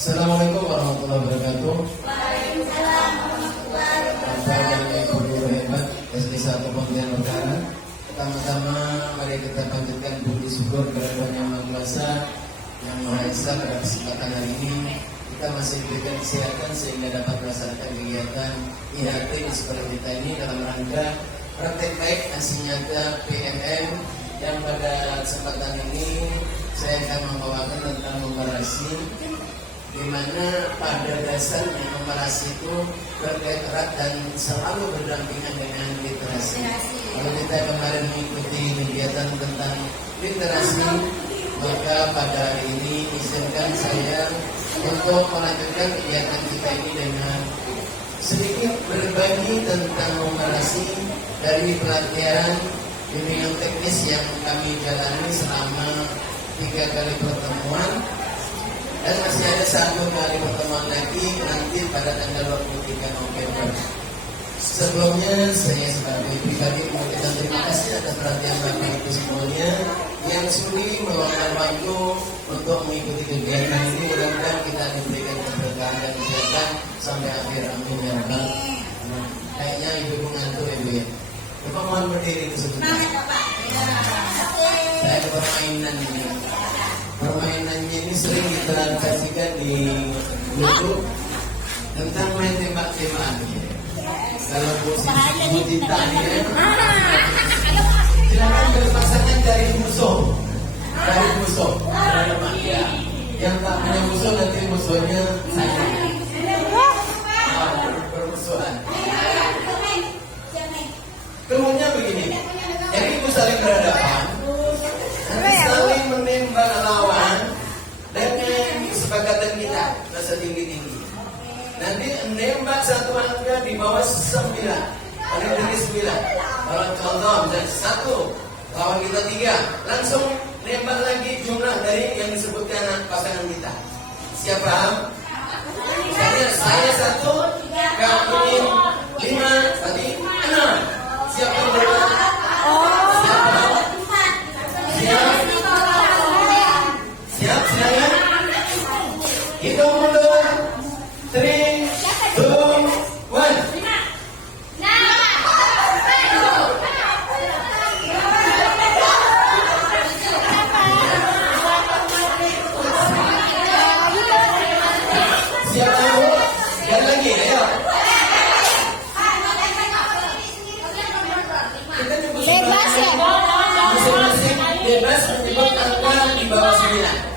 Assalamualaikum warahmatullahi wabarakatuh. Waalaikumsalam warahmatullahi Bapak wabarakatuh. dan Ibu guru hebat SD 1 Pontianak Utara. Pertama-tama mari kita panjatkan puji syukur kepada Yang Maha Kuasa, Yang Maha Esa pada kesempatan hari ini kita masih diberikan kesehatan sehingga dapat melaksanakan kegiatan IHT di sekolah kita ini dalam rangka praktek baik hasil nyata PMM yang pada kesempatan ini saya akan membawakan tentang numerasi, di mana pada dasarnya numerasi itu terkait erat dan selalu berdampingan dengan literasi. Kalau kita kemarin mengikuti kegiatan tentang literasi, maka pada hari ini izinkan saya untuk melanjutkan kegiatan kita ini dengan sedikit berbagi tentang numerasi dari pelatihan bimbingan teknis yang kami jalani selama 3 kali pertemuan. Dan masih ada 1 kali pertemuan lagi nanti pada tanggal 23 November. Sebelumnya saya sebagai pribadi mengucapkan terima kasih atas perhatian Bapak Ibu semuanya yang sudi meluangkan waktu untuk mengikuti kegiatan ini. Mudah-mudahan kita diberikan keberkahan dan kesehatan sampai akhir, amin ya rabbal. Kayaknya ibu ngantuk ya Bu ya. Bapak mohon berdiri sebentar. Saya ada permainan ini. Permainannya ini sering ditranslasikan di YouTube tentang main tembak-tembakan. Kalau Bu Cinta ini silakan berpasangan dari musuh. Dari musuh. Ya. Yang tak punya musuh nanti musuhnya saya. Permusuhan. Kemudiannya begini. Jadi ibu saling berhadapan, nanti saling menembak lawan dengan kesepakatan kita rasa tinggi-tinggi. Nanti menembak satu angka di bawah 9, paling tinggi 9. Kalau contoh misalnya 1, lawan kita 3, langsung nembak lagi jumlah dari yang disebutkan pasangan kita. Siap paham? Misalnya saya 1, kamu 5, tadi 6. Siap paham? Siap paham? Siap? Siap, silakan. Hitung mundur. 3, 2, 1. Siap tahu? Sekali lagi, ayo. Kita nyebut Bebas ya? masing-masing bebas menyebut angka di bawah 9.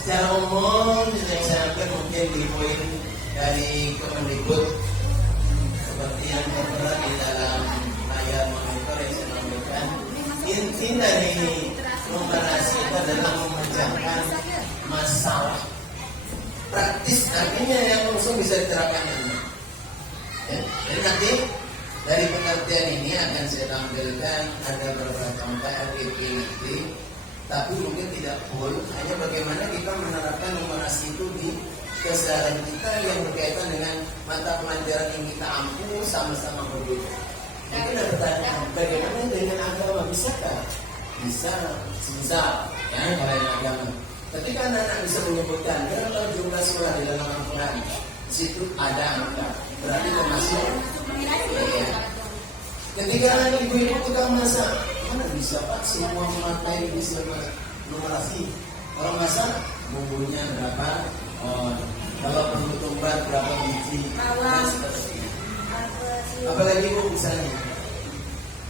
secara umum saya sampaikan mungkin di poin dari Kemendikbud seperti yang tertera di dalam layar monitor yang saya sampaikan. Inti dari numerasi itu adalah memecahkan masalah praktis, artinya yang langsung bisa diterapkan. Ya. Jadi nanti dari pengertian ini akan saya tampilkan ada beberapa contoh LPP nanti, tapi mungkin tidak full, hanya bagaimana kita menerapkan numerasi itu di keseharian kita yang berkaitan dengan mata pelajaran yang kita ampu sama-sama berbeda. Mungkin ada pertanyaan, bagaimana dengan agama, bisakah? Bisa, ya kalau yang agama. Ketika anak-anak bisa menyebutkan berapa jumlah surah di dalam Al-Quran, di situ ada angka, berarti termasuk. Ya. Ketika ibu-ibu tukang masak, mana bisa Pak semua memakai bisa numerasi? Kalau masak, bumbunya berapa? Kalau perlu tumbar berapa biji? Apalagi bu misalnya,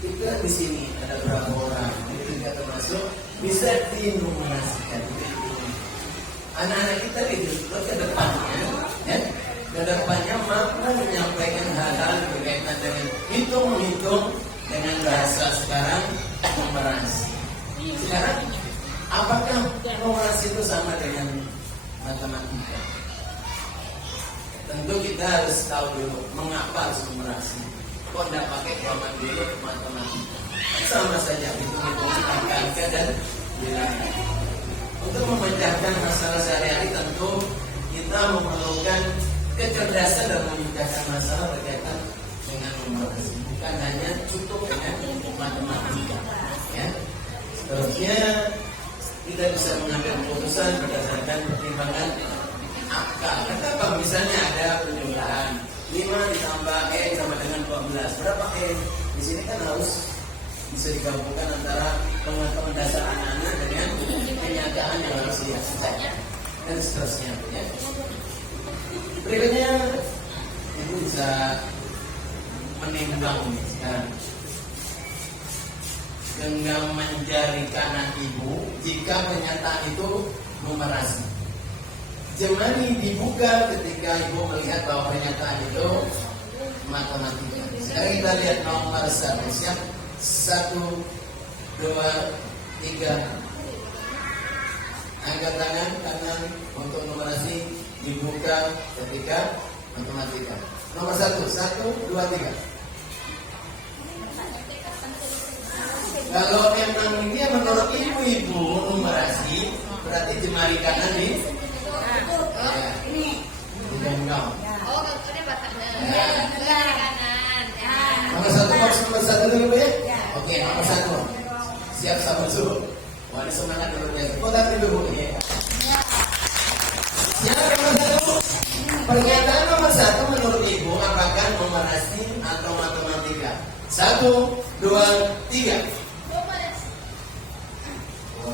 kita di sini ada berapa orang? Itu juga termasuk bisa dinumerasikan. Anak-anak kita itu ke depannya, ya, ke depannya mampu menyampaikan hal-hal berkaitan dengan hitung-hitung dengan bahasa sekarang numerasi. Sekarang apakah numerasi itu sama dengan matematika? Tentu kita harus tahu dulu mengapa harus numerasi. Kok tidak pakai zaman dulu matematika? Sama saja hitung-hitungan angka dan bilangan. Untuk memecahkan masalah sehari-hari tentu kita memerlukan kecerdasan dan memecahkan masalah berkaitan dengan numerasi. Bukan hanya cukup dengan matematika. Ya. Seterusnya kita bisa mengambil keputusan berdasarkan pertimbangan akal. Kenapa? Misalnya ada penjumlahan 5 ditambah N sama dengan 12. Berapa N? Di sini kan harus bisa digabungkan antara pengetahuan dasar anak-anak dengan kenyataan yang harus dirasakan dan seterusnya. Ya. Berikutnya itu bisa menimbang sekarang. Genggaman jari kanan ibu jika kenyataan itu numerasi. Jemari dibuka ketika ibu melihat bahwa pernyataan itu matematika. Sekarang kita lihat nomor 1. Siap? 1, 2, 3. Angkat tangan kanan untuk numerasi dibuka ketika matematika. Nomor 1, 1, 2, 3. Kalau memang ini menurut ibu-ibu numerasi, berarti jemari kanan di genggam. Oh, ini batangnya. Kanan. Nomor 1 box nomor 1 dulu ya. Oke, nomor 1. Siap sama suruh. Wah, ini semangat dulu ya. Kotak dulu ya. Siap nomor 1. Pernyataan nomor 1 menurut ibu apakah numerasi atau matematika? 1, 2, 3.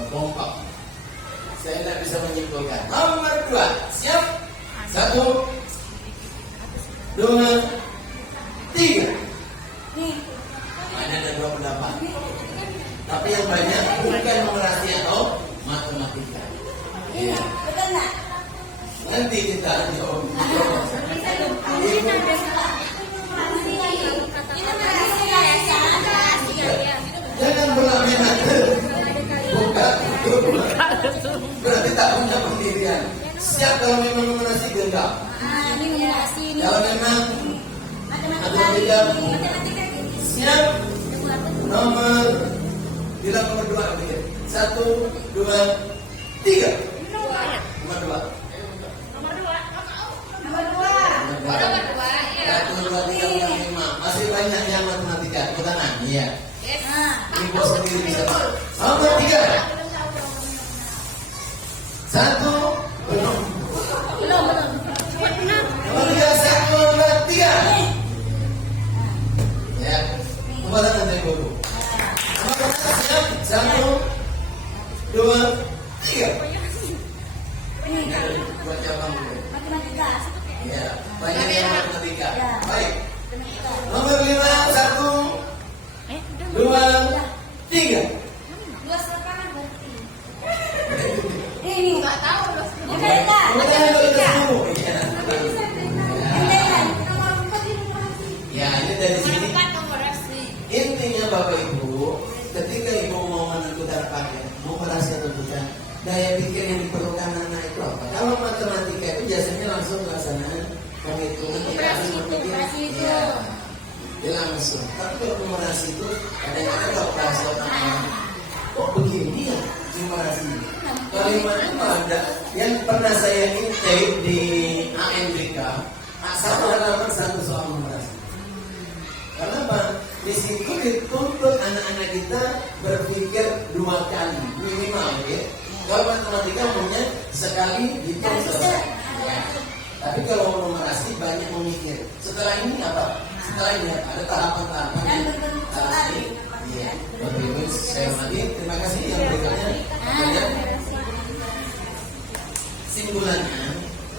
Kompak. Saya tidak bisa menyimpulkan. Nomor 2. Siap? 1, 2, 3. Ada 2 pendapat. Tapi yang banyak bukan numerasi atau matematika. Iya. Nanti kita jawab. Jangan berlamenan. Buka. Berarti tak punya pendirian. Siap kalau memang numerasi genggam. Kalau memang matematika siap. Nomor bilang nomor 2. 1, 2, 3. Nomor 2. Nomor 1, 2, 3, 4, 5. Masih banyak yang matematika. Tangan. Iya. Ibu sendiri bisa. Nomor 3. 1. Belum. Nomor 3. 1, 2, 3. Ya. Nomor tangan dari guru. Nomor 1, 2, 3. Buat cabang dulu. Ya. Banyak yang matematika. Baik. Nomor 5. 1, 2, 3. Ini nggak tahu loh. Ya, ini dari sini. Nomor 4 numerasi. Intinya Bapak Ibu, ketika Ibu mau menentukan paket, mau merasa tentukan daya pikir yang diperlukan anak itu apa? Kalau matematika itu biasanya langsung pelaksanaan penghitungan tidak harus berpikir. Ya, dia langsung. Tapi kalau numerasi itu kadang-kadang kalau bahasa orang kok begini ya numerasi ini? Kalimatnya ada yang pernah saya intake di AMBK, satu halaman satu soal numerasi. Kenapa? Di situ dituntut anak-anak kita berpikir 2 kali minimal, ya. Kalau matematika umumnya sekali hitung selesai. Ya. Tapi kalau numerasi banyak memikir. Setelah ini apa? Setelah ini apa? Ada tahapan-tahapan yang harus di. Iya. Bapak Ibu saya hormati. Terima kasih yang berikutnya. Kemudian simpulannya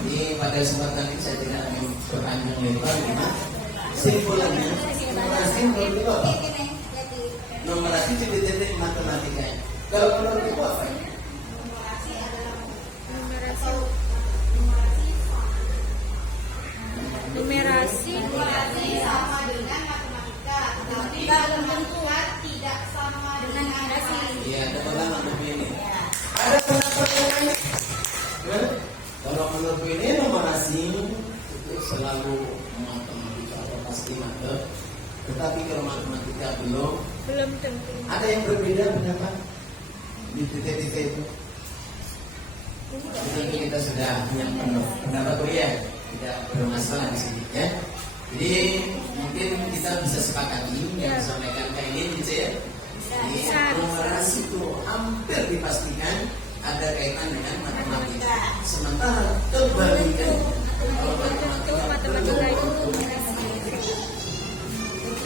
ini pada kesempatan ini saya tidak akan berpanjang lebar. Simpulannya numerasi menurut itu apa? Numerasi titik-titik matematika. Kalau menurut itu apa? Numerasi sama dengan matematika, tapi dalam bentuk tidak sama dengan numerasi. Iya, ada pendapat begini. Ada pendapat lain. Kalau menurut ini numerasi itu selalu matematika atau pasti mantap. Tetapi kalau matematika belum tentu. ada yang berbeda pendapat di titik-titik itu. Tentu kita sudah punya pendapat ya, tidak bermasalah di sini ya. Jadi mungkin kita bisa sepakati yang disampaikan kayak ini gitu ya. Jadi numerasi itu hampir dipastikan ada kaitan dengan matematika. Sementara kebalikan kalau matematika itu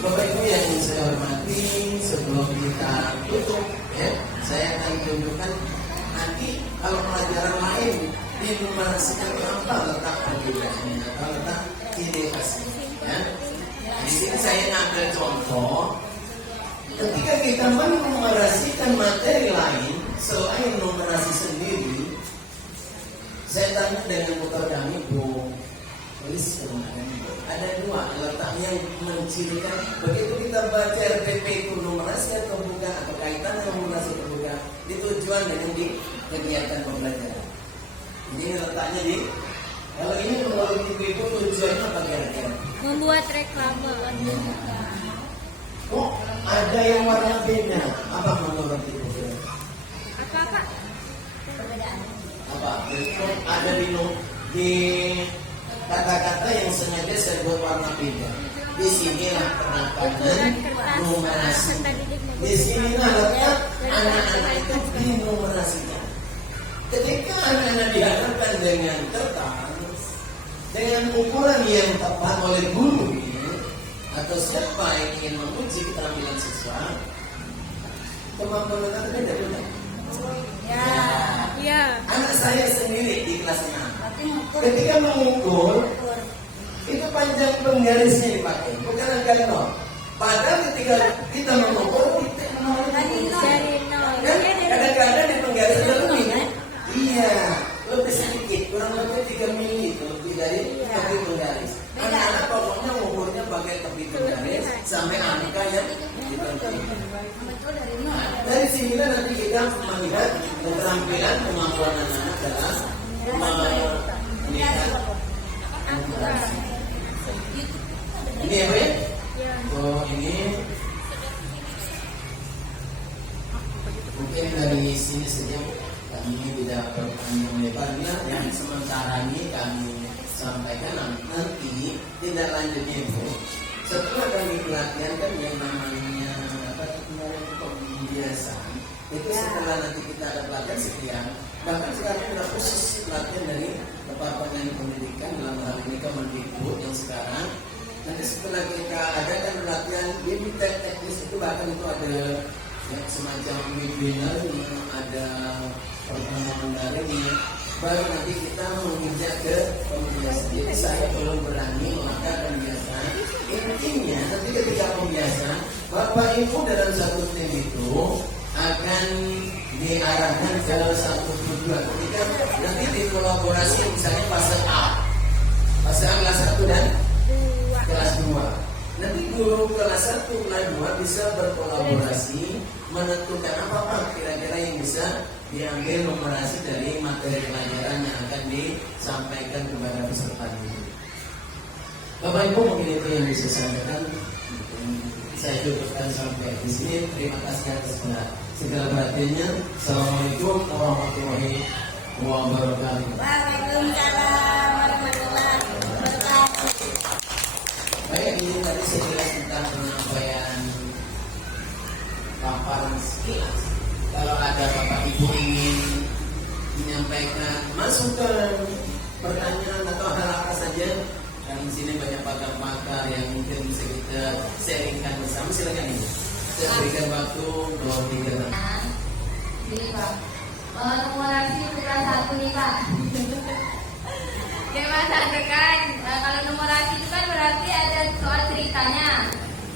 Bapak Ibu yang saya hormati, sebelum kita tutup ya, saya akan tunjukkan nanti kalau pelajaran lain dinumerasikan apa letak perbedaannya atau letak ciri khasnya ya. Di sini saya ambil contoh ketika kita menumerasikan materi lain selain numerasi sendiri. Saya tanya dengan putar kami, Bu Polis kemarin ada 2 letak yang mencirikan begitu kita baca RPP itu numerasi atau bukan atau kaitan dengan numerasi atau bukan di tujuan dengan di kegiatan pembelajaran. Ini letaknya di kalau ini menurut ibu tujuannya apa kira-kira? Membuat reklame. Oh, ada yang warna beda. Apa menurut ibu? Apa Pak? Apa? Ada di kata-kata yang sengaja saya buat warna beda. Di sinilah penekanan numerasi. Di sinilah letak anak-anak itu dinumerasikan. Ketika anak-anak dihadapkan dengan kertas, dengan ukuran yang tepat oleh guru atau siapa yang ingin menguji keterampilan siswa, kemampuan anak beda-beda. Ya. Anak saya sendiri di kelas 6 ketika mengukur itu panjang penggarisnya dipakai, bukan angka 0. Padahal ketika kita mengukur kita Dari 0. kan kadang-kadang di penggaris ada lebih kan? Iya, lebih sedikit, kurang lebih 3 mili itu lebih dari tepi penggaris. Anak-anak pokoknya mengukurnya pakai tepi penggaris sampai angka yang ditentukan. Dari sinilah nanti kita melihat keterampilan kemampuan anak-anak dalam melihat. Ini apa ya? Oh ini mungkin dari sini saja kami tidak berpanjang lebarnya. Yang sementara ini kami sampaikan nanti tidak lanjutnya itu. Setelah kami pelatihan kan yang namanya pembiasaan itu setelah nanti kita ada pelatihan sekian, bahkan sekarang ada khusus pelatihan dari Departemen Pendidikan dalam hal ini Kemendikbud yang sekarang. Nanti setelah kita adakan pelatihan bibit teknis itu bahkan itu ada ya, semacam webinar yang ada pertemuan daring baru nanti kita menginjak ke pembiasaan. Jadi saya belum berani melakukan pembiasaan. Intinya nanti ketika pembiasaan Bapak Ibu dalam satu tim itu akan diarahkan ke satu tujuan. Ketika nanti di kolaborasi misalnya fase A kelas 1 dan kelas 2. Nanti guru kelas 1, kelas 2 bisa berkolaborasi menentukan apa kira-kira yang bisa diambil numerasi dari materi pelajaran yang akan disampaikan kepada peserta didik. Bapak Ibu, mungkin itu yang bisa saya sampaikan. Saya cukupkan sampai di sini. Terima kasih atas segala perhatiannya. Assalamualaikum warahmatullahi wabarakatuh. Waalaikumsalam warahmatullahi wabarakatuh. Baik, ini tadi saya jelas tentang penyampaian paparan sekilas. Kalau ada Bapak Ibu ingin menyampaikan masukan, pertanyaan atau hal apa saja, dan di sini banyak pakar-pakar yang mungkin bisa kita sharingkan bersama. Silakan ini. Saya berikan waktu 2-3 menit. Jadi Pak, numerasi kelas 1 nih Pak. Ya Mas, ada kan, kalau numerasi itu kan berarti ada soal ceritanya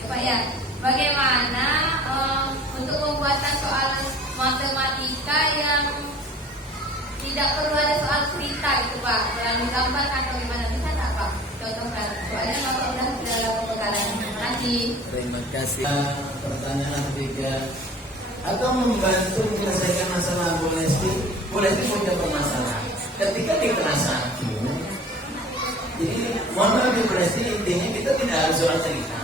ya Pak ya. Bagaimana untuk pembuatan soal matematika yang tidak perlu ada soal cerita gitu Pak, melalui gambar atau gimana, bisa nggak Pak? Contohkan, soalnya Bapak udah dalam pembekalan. Terima kasih. Terima kasih. Pertanyaan ketiga, atau membantu menyelesaikan masalah boleh sih punya permasalahan. Ketika di kelas 1, jadi mohon maaf berarti intinya kita tidak harus soal cerita.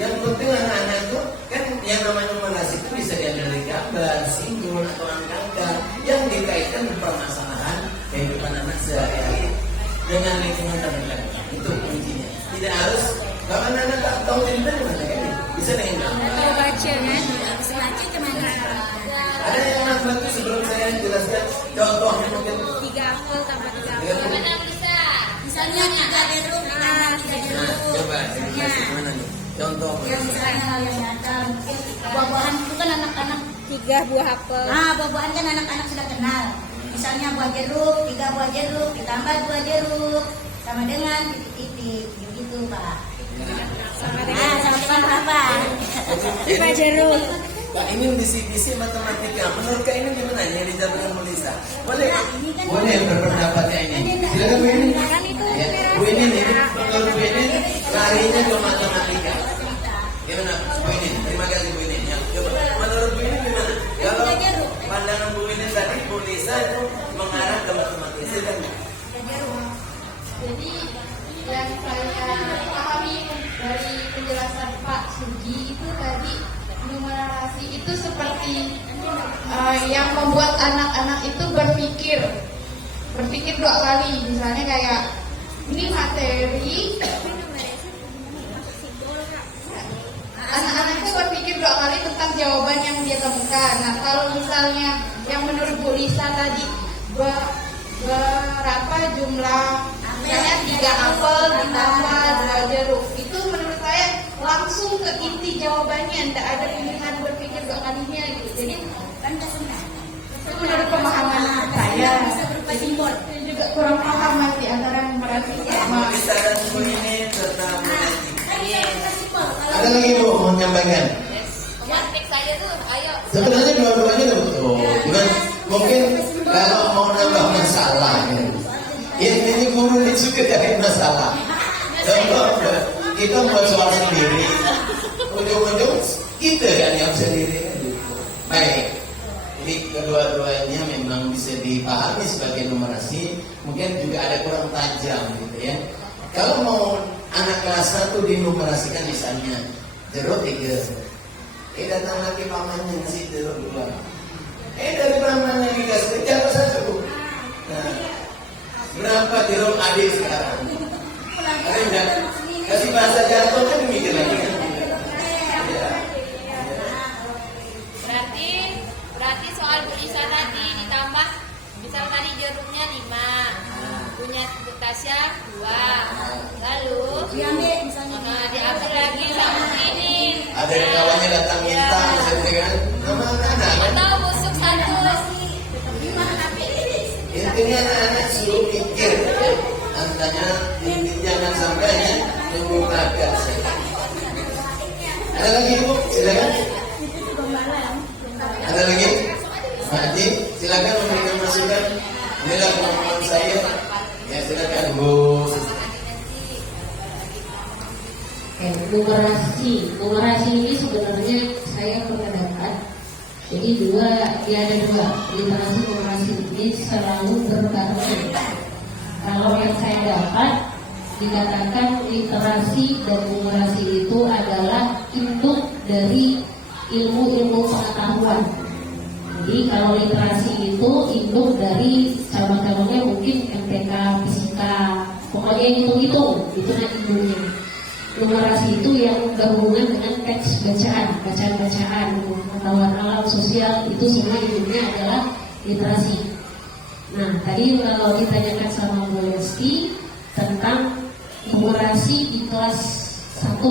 Yang penting anak-anak itu kan yang namanya numerasi itu bisa diambil dari gambar, simbol atau angka-angka yang dikaitkan dengan permasalahan kehidupan anak sehari-hari dengan lingkungan terdekat. Itu kuncinya. Tidak harus kalau anak-anak tak tahu cerita gimana kan? Bisa dengan gambar. Atau baca kan? Bisa baca kemana? Ada yang nak bantu sebelum saya jelaskan contohnya mungkin 3 hafal tambah 3 hafal. Gimana bisa? Misalnya 3 jeruk, 3 jeruk. Coba kasih mana nih? Contoh. Misalnya yang datang, Buah-buahan itu kan anak-anak. 3 buah apel. Nah, buah-buahan kan anak-anak sudah kenal. Misalnya buah jeruk, 3 buah jeruk, ditambah 2 jeruk, sama dengan titik-titik, gitu Pak. Sama Nah, dengan sama-sama berapa? 5 jeruk. Pak, ini misi matematika. Menurut Kak ini gimana? Yang dijabarkan Melisa. Boleh? Boleh berpendapatnya ini. Silakan Bu ini. Kan itu Ya, Bu ini nih. Menurut Bu ini larinya ke matematika. Gimana? Bu ini. Terima kasih Bu ini. Ya, coba. Menurut Bu ini gimana? Kalau pandangan Bu ini tadi Bu Lisa itu mengarah ke matematika. Silakan. Jadi yang saya pahami dari penjelasan Pak Sugi itu tadi, numerasi itu seperti yang membuat anak-anak itu berpikir 2 kali. Misalnya kayak ini materi, anak-anak itu berpikir 2 kali tentang jawaban yang dia temukan. Nah, kalau misalnya yang menurut Bu Lisa tadi, berapa jumlah, misalnya 3 apel ditambah 2 jeruk, itu menurut saya langsung ke inti jawabannya, tidak ada pilihan berpikir 2 kalinya gitu. Jadi Kan kesenangan. itu menurut pemahaman saya. Bisa berupa simbol. Saya juga kurang paham masih antara numerasi sama. Lisa dan Bu ini tetap mengerti. Kan bisa berupa simbol. Kalau Ada lagi Bu mau menyampaikan? Praktik saya tuh, ayo. Sebenarnya dua-duanya udah betul. Cuman mungkin kalau mau nambah masalah gitu. Ini guru ini juga dari masalah. Contoh kita buat soal sendiri, ujung-ujung kita kan yang sendiri kan gitu. Baik, jadi kedua-duanya memang bisa dipahami sebagai numerasi. Mungkin juga ada kurang tajam gitu ya. Kalau mau anak kelas 1 dinumerasikan misalnya jeruk 3, datang lagi pamannya ngasih jeruk 2. Dari pamannya dikasih jatuh 1. Nah, berapa jeruk adik sekarang? Ada enggak? Kasih bahasa jatuh kan mikir lagi kan? Ya. Berarti soal Bu Lisa tadi ditambah, misal tadi jeruknya 5, punya Bu Tasya 2, lalu diambil misalnya. diambil lagi sama ini. Ada yang kawannya datang minta misalnya kan? Nama anak kan? Atau busuk 1. Intinya anak-anak suruh mikir. Antanya jangan sampai ya nunggu gagal. Ada lagi Bu? Silakan. Ada lagi? Pak Haji, silakan memberikan masukan. Inilah kemampuan saya. Ya silakan Bu. numerasi ini sebenarnya saya pernah dapat. Jadi ada dua literasi numerasi ini selalu berbarengan. Kalau yang saya dapat dikatakan literasi dan numerasi itu adalah induk dari ilmu-ilmu pengetahuan. Jadi kalau literasi itu induk dari cabang-cabangnya mungkin MTK, fisika, pokoknya hitung-hitung, itu nanti induknya. Numerasi itu yang berhubungan dengan teks bacaan-bacaan, pengetahuan alam, sosial, itu semua induknya adalah literasi. Nah, tadi kalau ditanyakan sama Bu Lesti tentang numerasi di kelas 1,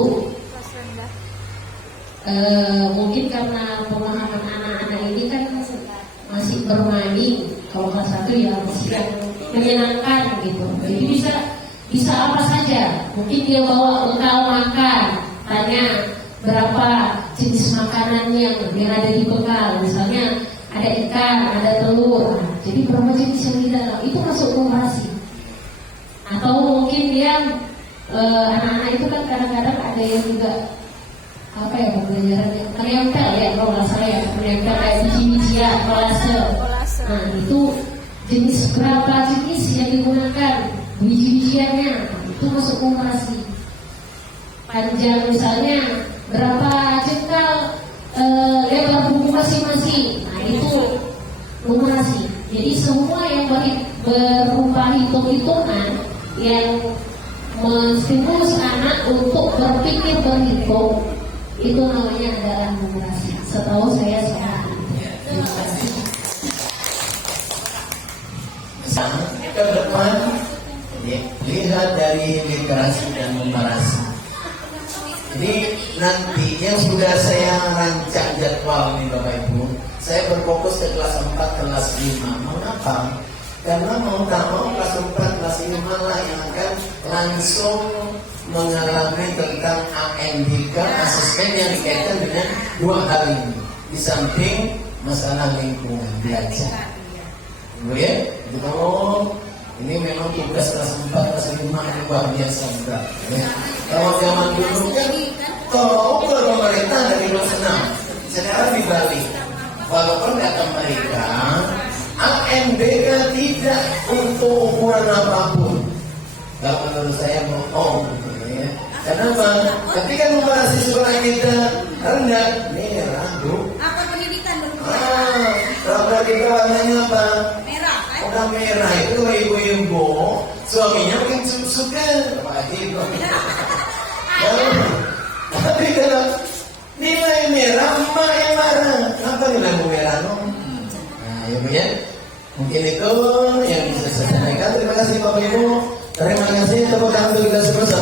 mungkin karena pemahaman anak-anak ini kan masih bermain, kalau kelas 1 ya masih yang menyenangkan gitu. Jadi bisa apa saja. Mungkin dia bawa bekal makan, tanya berapa jenis makanan yang ada di bekal. Misalnya ada ikan, ada telur. Jadi berapa jenis yang di dalam itu masuk numerasi. Atau mungkin dia anak-anak itu kan kadang-kadang ada yang juga apa ya pembelajarannya menempel ya, kalau nggak salah ya, menempel kayak biji-bijian, kolase. Nah itu jenis berapa jenis yang digunakan, biji-bijiannya itu masuk numerasi. Panjang misalnya berapa jengkal lebar buku masing-masing, nah itu numerasi. Jadi semua yang berupa hitung-hitungan yang menstimulus anak untuk berpikir berhitung, itu namanya adalah numerasi. Setahu saya sekarang. Ke depan, lihat dari literasi dan numerasi. Jadi nanti yang sudah saya rancang jadwal nih Bapak Ibu, saya berfokus ke kelas 4, kelas 5. Mengapa? Karena mau tak mau kelas 4, kelas 5 lah yang akan langsung mengalami tentang ANDK, asesmen yang dikaitkan dengan dua hal ini. Di samping masalah lingkungan belajar. Ya, ini memang tugas kelas 4, kelas 5 ini luar biasa berat. Ya. Kalau zaman dulu kan, kalau pemerintah dari kelas 6, sekarang dibalik. Walaupun kata mereka, ANBK tidak untuk ukuran apapun. Kalau menurut saya bohong. Ya. Kenapa? Ketika numerasi sekolah kita rendah, merah, Bu. Apa pendidikan Rapor kita warnanya apa? merah kan? Udah merah itu ibu-ibu, suaminya mungkin suka lagi. Tapi kalau nilai merah, emak yang marah. Kenapa nilai merah? Nah, ya, mungkin itu yang bisa saya sampaikan. Terima kasih Bapak Ibu. Terima kasih tepuk tangan untuk kita semua.